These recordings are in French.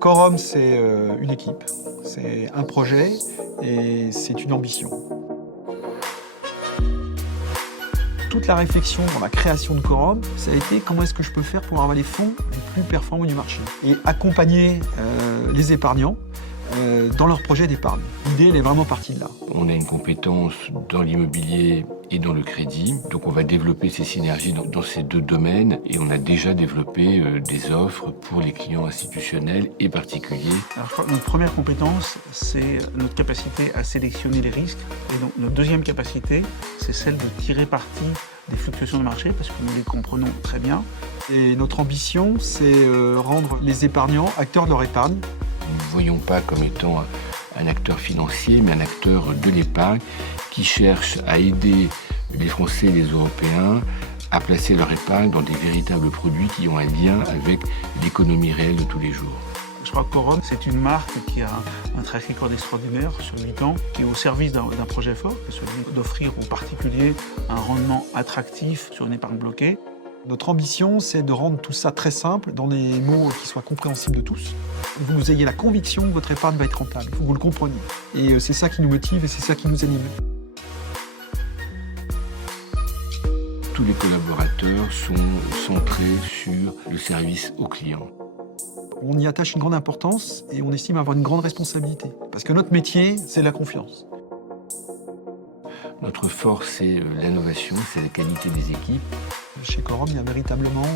Quorum, c'est une équipe, c'est un projet et c'est une ambition. Toute la réflexion dans la création de Quorum, ça a été comment est-ce que je peux faire pour avoir les fonds les plus performants du marché et accompagner les épargnants dans leur projet d'épargne. L'idée, elle est vraiment partie de là. On a une compétence dans l'immobilier et dans le crédit, donc on va développer ces synergies dans ces deux domaines et on a déjà développé des offres pour les clients institutionnels et particuliers. Alors, je crois que notre première compétence, c'est notre capacité à sélectionner les risques. Et donc, notre deuxième capacité, c'est celle de tirer parti des fluctuations de marché, parce que nous les comprenons très bien. Et notre ambition, c'est rendre les épargnants acteurs de leur épargne. Nous ne voyons pas comme étant un acteur financier, mais un acteur de l'épargne qui cherche à aider les Français et les Européens à placer leur épargne dans des véritables produits qui ont un lien avec l'économie réelle de tous les jours. Je crois que Quorum, c'est une marque qui a un track record extraordinaire sur 8 ans, qui est au service d'un projet fort, qui est celui d'offrir aux particuliers un rendement attractif sur une épargne bloquée. Notre ambition, c'est de rendre tout ça très simple, dans des mots qui soient compréhensibles de tous. Vous ayez la conviction que votre épargne va être rentable, il faut que vous le compreniez. Et c'est ça qui nous motive et c'est ça qui nous anime. Tous les collaborateurs sont centrés sur le service aux clients. On y attache une grande importance et on estime avoir une grande responsabilité. Parce que notre métier, c'est la confiance. Notre force, c'est l'innovation, c'est la qualité des équipes. Chez Quorum, il y a véritablement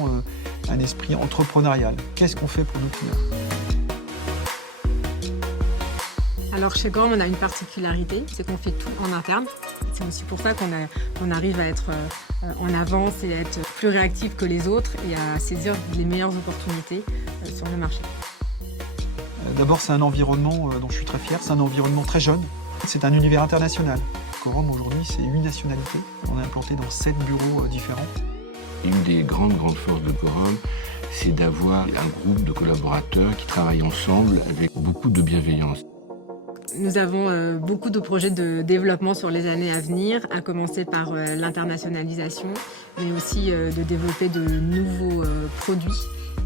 un esprit entrepreneurial. Qu'est-ce qu'on fait pour nos clients ? Alors chez Quorum, on a une particularité, c'est qu'on fait tout en interne. C'est aussi pour ça qu'on arrive à être en avance et à être plus réactif que les autres et à saisir les meilleures opportunités sur le marché. D'abord, c'est un environnement dont je suis très fier. C'est un environnement très jeune. C'est un univers international. Quorum, aujourd'hui, c'est 8 nationalités. On est implanté dans 7 bureaux différents. Une des grandes forces de Quorum, c'est d'avoir un groupe de collaborateurs qui travaillent ensemble avec beaucoup de bienveillance. Nous avons beaucoup de projets de développement sur les années à venir, à commencer par l'internationalisation, mais aussi de développer de nouveaux produits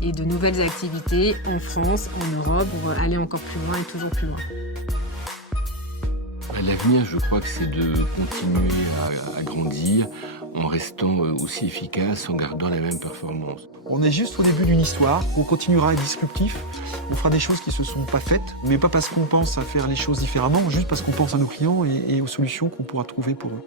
et de nouvelles activités en France, en Europe, pour aller encore plus loin et toujours plus loin. L'avenir, je crois que c'est de continuer à grandir en restant aussi efficace, en gardant la même performance. On est juste au début d'une histoire, on continuera à être disruptif, on fera des choses qui ne se sont pas faites, mais pas parce qu'on pense à faire les choses différemment, juste parce qu'on pense à nos clients et aux solutions qu'on pourra trouver pour eux.